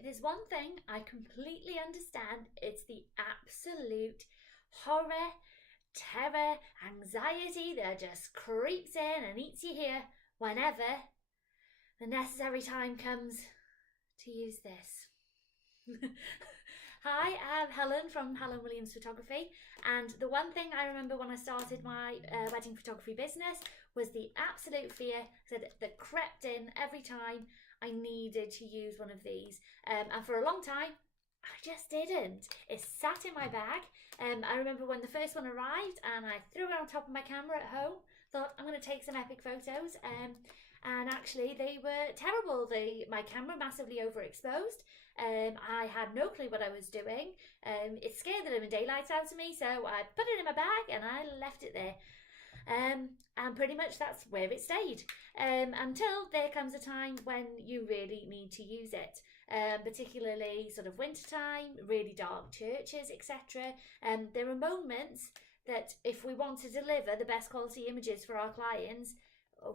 if there's one thing I completely understand, it's the absolute horror, terror, anxiety that just creeps in and eats you here whenever the necessary time comes to use this. Hi, I'm Helen from Helen Williams Photography, and the one thing I remember when I started my wedding photography business was the absolute fear that crept in every time I needed to use one of these, and for a long time I just didn't. It sat in my bag. I remember when the first one arrived and I threw it on top of my camera at home, thought I'm going to take some epic photos, and actually they were terrible. My camera massively overexposed. I had no clue what I was doing. It scared the living daylights out of me, so I put it in my bag and I left it there. And pretty much that's where it stayed, until there comes a time when you really need to use it, particularly sort of wintertime, really dark churches, etc. There are moments that if we want to deliver the best quality images for our clients,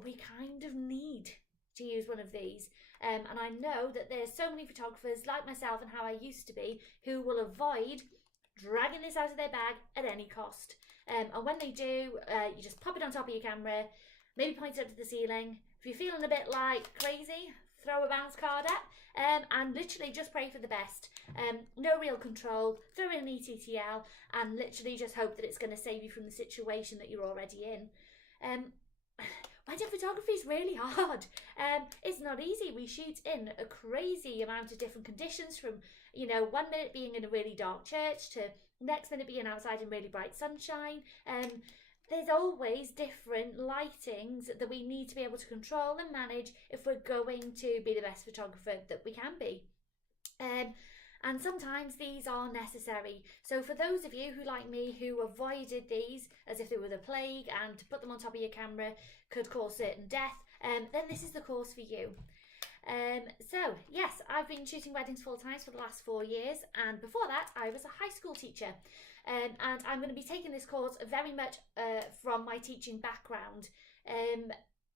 we kind of need to use one of these. And I know that there's so many photographers like myself and how I used to be who will avoid dragging this out of their bag at any cost. And when they do, you just pop it on top of your camera, maybe point it up to the ceiling. If you're feeling a bit like crazy, throw a bounce card up, and literally just pray for the best. No real control, throw in an ETTL, and literally just hope that it's going to save you from the situation that you're already in. Wedding photography is really hard. It's not easy. We shoot in a crazy amount of different conditions, from 1 minute being in a really dark church to next minute being outside in really bright sunshine. There's always different lightings that we need to be able to control and manage if we're going to be the best photographer that we can be. And sometimes these are necessary. So for those of you who, like me, who avoided these as if they were the plague, and to put them on top of your camera could cause certain death, then this is the course for you. So yes, I've been shooting weddings full time for the last 4 years, and before that I was a high school teacher, and I'm going to be taking this course very much from my teaching background.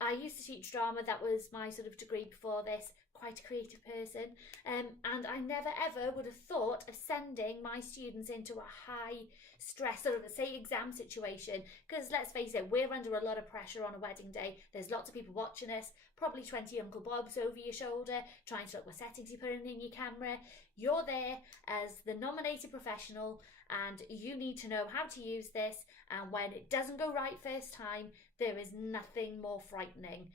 I used to teach drama. That was my sort of degree before this. Quite a creative person, and I never ever would have thought of sending my students into a high stress sort of say exam situation, because let's face it, we're under a lot of pressure on a wedding day. There's lots of people watching us, probably 20 Uncle Bobs over your shoulder trying to look what settings you're putting in your camera. You're there as the nominated professional and you need to know how to use this, and when it doesn't go right first time, there is nothing more frightening.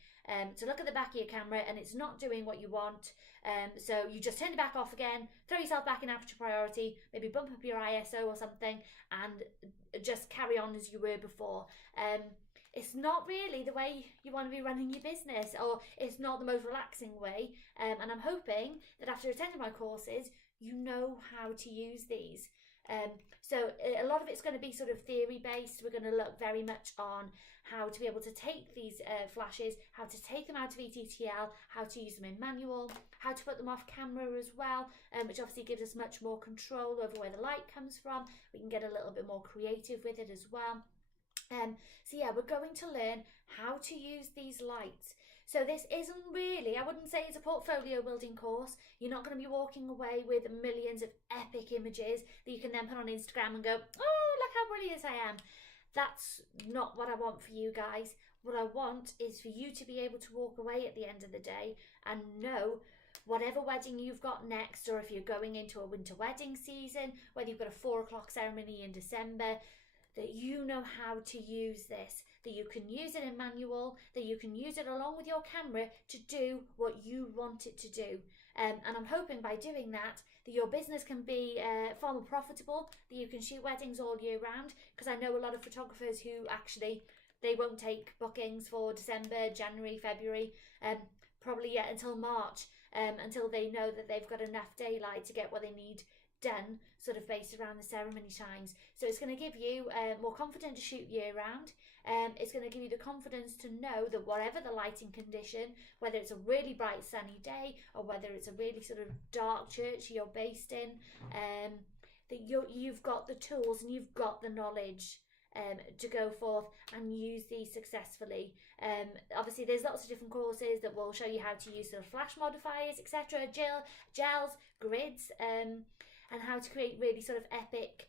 To look at the back of your camera and it's not doing what you want, so you just turn it back off again, throw yourself back in aperture priority, maybe bump up your ISO or something, and just carry on as you were before. It's not really the way you want to be running your business, or it's not the most relaxing way, and I'm hoping that after attending my courses you know how to use these. So a lot of it's going to be sort of theory based. We're going to look very much on how to be able to take these flashes, how to take them out of ETTL, how to use them in manual, how to put them off camera as well, which obviously gives us much more control over where the light comes from. We can get a little bit more creative with it as well. So yeah, we're going to learn how to use these lights. So this isn't really, I wouldn't say it's a portfolio building course. You're not going to be walking away with millions of epic images that you can then put on Instagram and go, oh, look how brilliant I am. That's not what I want for you guys. What I want is for you to be able to walk away at the end of the day and know whatever wedding you've got next, or if you're going into a winter wedding season, whether you've got a 4 o'clock ceremony in December, that you know how to use this, that you can use it in manual, that you can use it along with your camera to do what you want it to do. And I'm hoping by doing that your business can be far more profitable, that you can shoot weddings all year round, because I know a lot of photographers who actually, they won't take bookings for December, January, February, probably yet until March, until they know that they've got enough daylight to get what they need done, sort of based around the ceremony times. So it's going to give you more confidence to shoot year round. It's going to give you the confidence to know that whatever the lighting condition, whether it's a really bright sunny day or whether it's a really sort of dark church you're based in, that you've got the tools and you've got the knowledge to go forth and use these successfully. Obviously, there's lots of different courses that will show you how to use the flash modifiers, etc., gels, grids, and how to create really sort of epic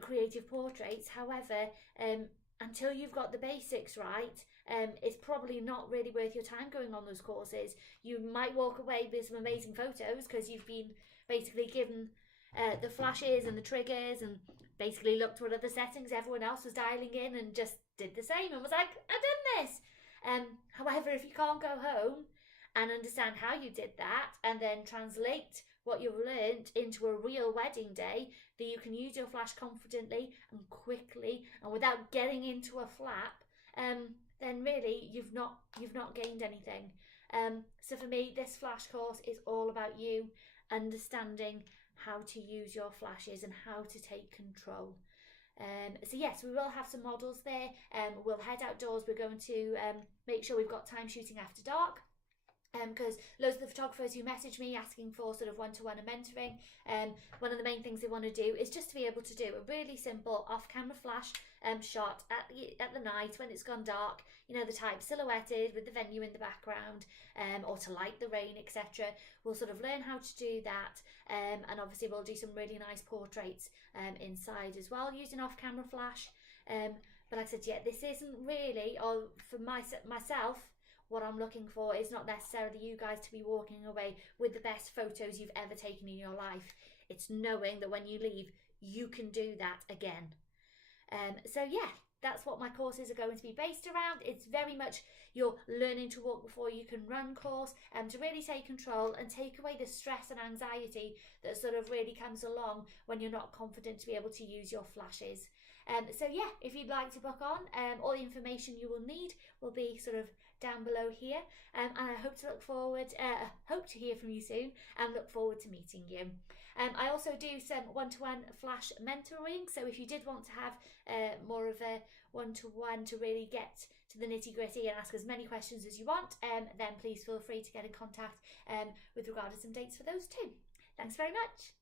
creative portraits. However, until you've got the basics right, it's probably not really worth your time going on those courses. You might walk away with some amazing photos because you've been basically given the flashes and the triggers and basically looked what other settings everyone else was dialing in and just did the same and was like, I've done this. However, if you can't go home and understand how you did that and then translate what you've learned into a real wedding day, that you can use your flash confidently and quickly and without getting into a flap, then really you've not gained anything. So for me, this flash course is all about you understanding how to use your flashes and how to take control. So yes, we will have some models there. We'll head outdoors. We're going to make sure we've got time shooting after dark, because loads of the photographers who message me asking for sort of one-to-one and mentoring, one of the main things they want to do is just to be able to do a really simple off-camera flash shot at the night when it's gone dark, you know, the type silhouetted with the venue in the background, or to light the rain, etc. We'll sort of learn how to do that, and obviously we'll do some really nice portraits inside as well using off-camera flash. But like I said, yeah, this isn't really, or for myself, what I'm looking for is not necessarily you guys to be walking away with the best photos you've ever taken in your life. It's knowing that when you leave, you can do that again. So yeah, that's what my courses are going to be based around. It's very much your learning to walk before you can run course, to really take control and take away the stress and anxiety that sort of really comes along when you're not confident to be able to use your flashes. So yeah, if you'd like to book on, all the information you will need will be sort of down below here, and I hope to hear from you soon and look forward to meeting you. I also do some one-to-one flash mentoring, so if you did want to have more of a one-to-one to really get to the nitty-gritty and ask as many questions as you want, then please feel free to get in contact with regard to some dates for those too. Thanks very much.